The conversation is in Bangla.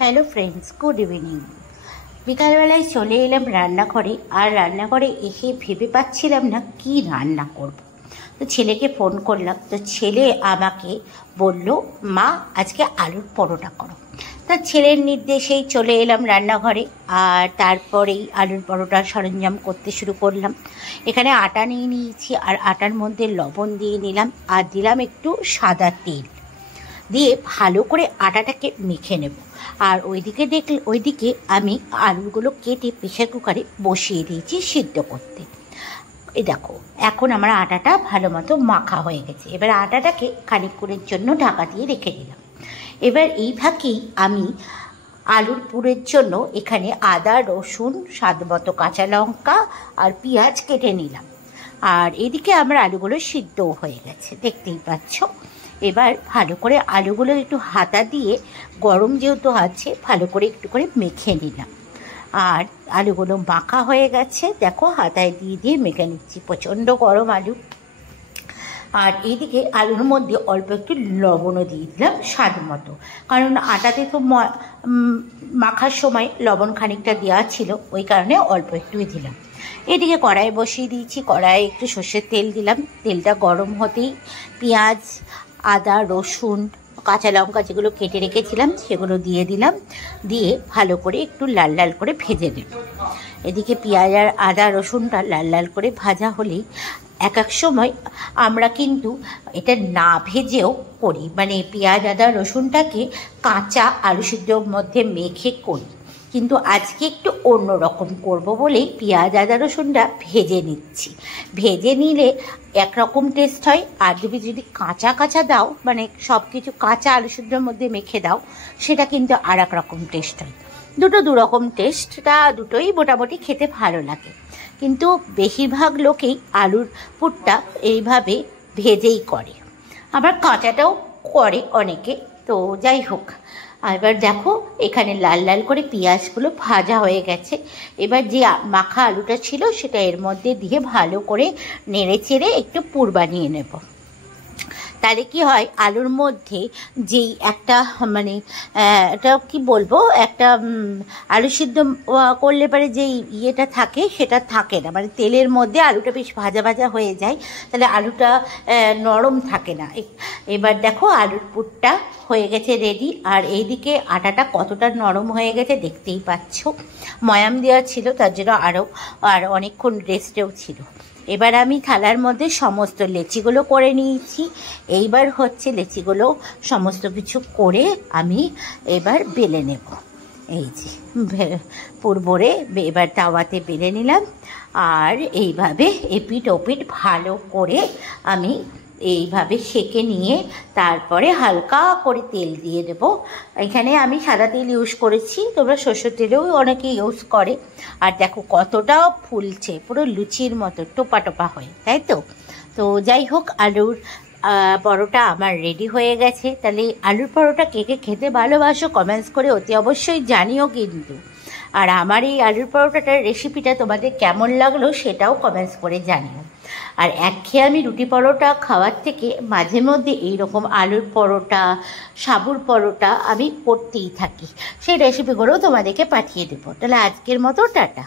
Hello friends, good evening. বিকালবেলায় চলে এলাম রান্নাঘরে, আর রান্নাঘরে এসে ভেবে পাচ্ছিলাম না কি রান্না করব। তো ছেলেকে ফোন করলাম, তো ছেলে আমাকে বলল, মা আজকে আলুর পরোটা করো। তা ছেলের নির্দেশেই চলে এলাম রান্নাঘরে, আর তারপরেই আলুর পরোটার সরঞ্জাম করতে শুরু করলাম। এখানে আটা নিয়ে নিয়েছি, আর আটার মধ্যে লবণ দিয়ে নিলাম, আর দিলাম একটু সাদা তেল দিয়ে ভালো করে আটাটাকে মেখে নেব। আর ওইদিকে আমি আলুগুলো কেটে প্রেসার কুকারে বসিয়ে দিয়েছি সিদ্ধ করতে। এই দেখো, এখন আমার আটাটা ভালো মতো মাখা হয়ে গেছে। এবার আটাটাকে খানিকক্ষণের জন্য ঢাকা দিয়ে রেখে দিলাম। এবার এই ফাঁকেই আমি আলুর পুরের জন্য এখানে আদা, রসুন, স্বাদ মতো কাঁচা লঙ্কা আর পেঁয়াজ কেটে নিলাম। আর এদিকে আমার আলুগুলো সিদ্ধও হয়ে গেছে, দেখতেই পাচ্ছ। এবার ভালো করে আলুগুলো একটু হাতা দিয়ে, গরম যেহেতু আছে, ভালো করে একটু করে মেখে নিলাম। আর আলুগুলো মাখা হয়ে গেছে, দেখো হাতায় দিয়ে দিয়ে মেখে নিচ্ছি। প্রচণ্ড গরম আলু। আর এইদিকে আলুর মধ্যে অল্প একটু লবণও দিয়ে দিলাম স্বাদ মতো, কারণ আটাতে তো মাখার সময় লবণ খানিকটা দেওয়া ছিল, ওই কারণে অল্প একটুই দিলাম। এদিকে কড়াই বসিয়ে দিয়েছি, কড়াইয়ে একটু সর্ষের তেল দিলাম। তেলটা গরম হতেই পেঁয়াজ, আদা, রসুন, কাঁচা লঙ্কা যেগুলো কেটে রেখেছিলাম সেগুলো দিয়ে দিলাম। দিয়ে ভালো করে একটু লাল লাল করে ভেজে নেব। এদিকে পেঁয়াজ আর আদা রসুনটা লাল লাল করে ভাজা হলেই, এক সময় আমরা কিন্তু এটা না ভেজেও করি, মানে পেঁয়াজ আদা রসুনটাকে কাঁচা আলু সিদ্ধর মধ্যে মেখে করি, কিন্তু আজকে একটু অন্য রকম করবো বলেই পেঁয়াজ আদা রসুনটা ভেজে নিচ্ছি। ভেজে নিলে একরকম টেস্ট হয়, আর যদি কাঁচা কাঁচা দাও, মানে সব কিছু কাঁচা আলু সিদ্ধর মধ্যে মেখে দাও, সেটা কিন্তু আর এক রকম টেস্ট হয়। দু রকম টেস্টটা, দুটোই মোটামুটি খেতে ভালো লাগে, কিন্তু বেশিরভাগ লোকেই আলুর পুরটা এইভাবে ভেজেই করে, আবার কাঁচাটাও করে অনেকে। তো যাই হোক, এবার দেখো এখানে লাল লাল করে পেঁয়াজগুলো ভাজা হয়ে গেছে। এবার যে মাখা আলুটা ছিল সেটা এর মধ্যে দিয়ে ভালো করে নেড়ে চেড়ে একটু পুর বানিয়ে নেব। তাহলে কি হয়, আলুর মধ্যে যেই একটা মানে এটা কি বলবো, একটা আলু সিদ্ধ করলে পরে যেই ইয়েটা থাকে সেটা থাকে না, মানে তেলের মধ্যে আলুটা বেশ ভাজা ভাজা হয়ে যায়, তাহলে আলুটা নরম থাকে না। এবার দেখো আলুর পুরটা হয়ে গেছে রেডি। আর এইদিকে আটাটা কতটা নরম হয়ে গেছে দেখতেই পাচ্ছ। ময়াম দেওয়া ছিল, তার জন্য আর অনেকক্ষণ রেস্টেও ছিল। এবার আমি থালার মধ্যে সমস্ত লেচিগুলো করে নিয়েছি। এইবার হচ্ছে লেচিগুলো সমস্ত কিছু করে আমি এবার বেলে নেব। এই যে পুরবরে এবার তাওয়াতে বেলে নিলাম, আর এইভাবে এপিট ওপিট ভালো করে আমি এইভাবে সেঁকে নিয়ে তারপরে হালকা করে তেল দিয়ে দেব। এখানে আমি সাদা তেল ইউজ করেছি, তোমরা সরষের তেলেও অনেকে ইউজ করে। আর দেখো কতটা ফুলছে, পুরো লুচির মতো টোপা টোপা হয়ে, তাই তো। তো যাই হোক, আলুর পরোটা আমার রেডি হয়ে গেছে। তাহলে আলুর পরোটা কে কে খেতে ভালোবাসো কমেন্টস করে অতি অবশ্যই জানিও কিন্তু। আর আমার এই আলুর পরোটাটার রেসিপিটা তোমাদের কেমন লাগলো সেটাও কমেন্টস করে জানিও। আর একঘেয়েমি রুটি পরোটা খাওয়ার থেকে মাঝে মধ্যে এইরকম আলুর পরোটা, সাবুর পরোটা আমি করতেই থাকি। সেই রেসিপিগুলোও তোমাদেরকে পাঠিয়ে দেবো। তাহলে আজকের মতো টাটা।